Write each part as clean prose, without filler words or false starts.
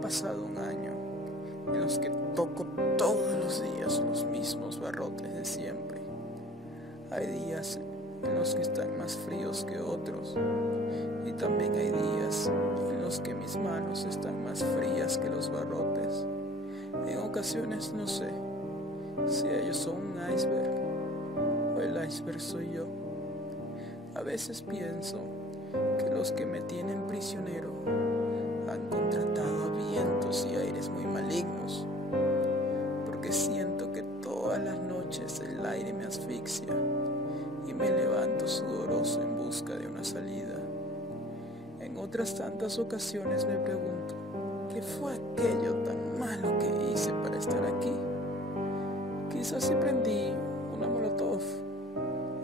pasado un año en los que toco todos los días los mismos barrotes de siempre. Hay días en los que están más fríos que otros, y también hay días en los que mis manos están más frías que los barrotes. En ocasiones no sé si ellos son un iceberg o el iceberg soy yo. A veces pienso que los que me tienen prisionero han contratado a vientos y aires muy malignos, porque siento que todas las noches el aire me asfixia y me levanto sudoroso en busca de una salida. En otras tantas ocasiones me pregunto, ¿qué fue aquello tan malo que hice para estar aquí? Quizás sí prendí una molotov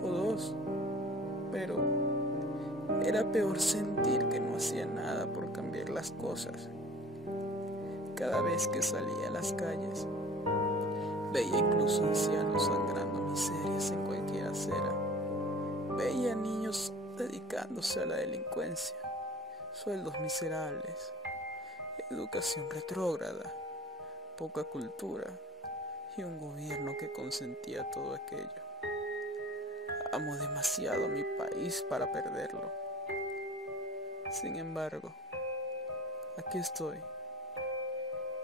o dos, pero era peor sentir que no hacía nada por cambiar las cosas. Cada vez que salía a las calles, veía incluso ancianos sangrando miserias en cualquier acera. Veía niños dedicándose a la delincuencia, sueldos miserables, educación retrógrada, poca cultura y un gobierno que consentía todo aquello. Amo demasiado a mi país para perderlo. Sin embargo, aquí estoy.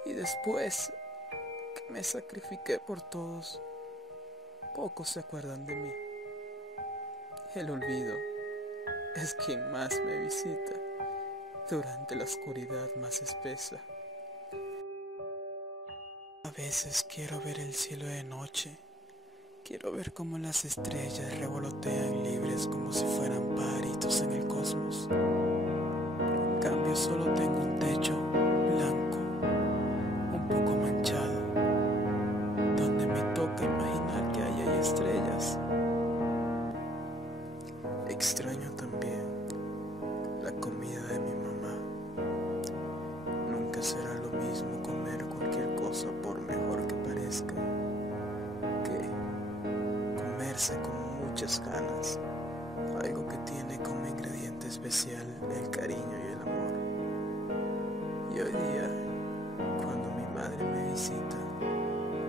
Y después que me sacrifiqué por todos, pocos se acuerdan de mí. El olvido es quien más me visita durante la oscuridad más espesa. A veces quiero ver el cielo de noche. Quiero ver cómo las estrellas revolotean libres como si fueran pajaritos en el cosmos. En cambio solo tengo un techo blanco, un poco manchado, donde me toca imaginar que ahí hay estrellas. Extraño también la comida de mi mamá. Nunca será lo mismo comer cualquier cosa, por mejor que parezca, que comerse con muchas ganas algo que tiene como ingrediente especial el cariño y el amor. Y hoy día, cuando mi madre me visita,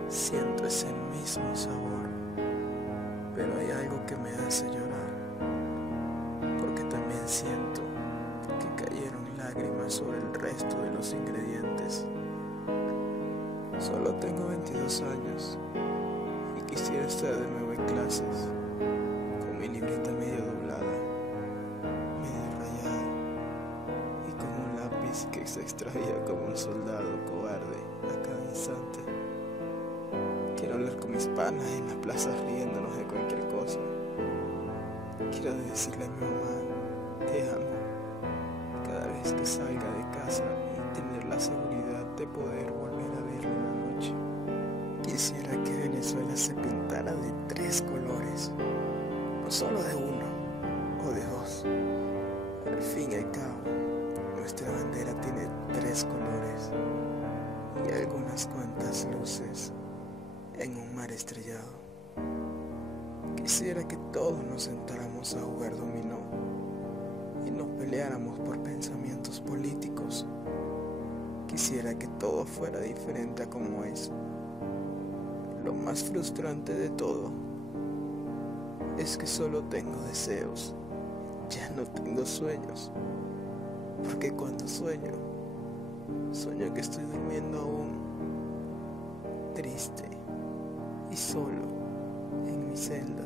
siento ese mismo sabor, pero hay algo que me hace llorar, porque también siento que cayeron lágrimas sobre el resto de los ingredientes. Solo tengo 22 años y quisiera estar de nuevo en clases, con mi libreta medio doblada, medio rayada y con un lápiz que se extraía como un soldado cobarde a cada instante. Quiero hablar con mis panas en las plazas riéndonos de cualquier cosa. Quiero decirle a mi mamá, te amo, cada vez que salga de casa y tener la seguridad de poder volver a verla en la noche. Quisiera que Venezuela se pintara de 3 colores, no solo de uno o de 2. Al fin y al cabo, nuestra bandera tiene 3 colores y algunas cuantas luces en un mar estrellado. Quisiera que todos nos sentáramos a jugar dominó y nos peleáramos por pensamientos políticos. Quisiera que todo fuera diferente a como es. Lo más frustrante de todo es que solo tengo deseos, ya no tengo sueños, porque cuando sueño que estoy durmiendo aún, triste y solo en mi celda.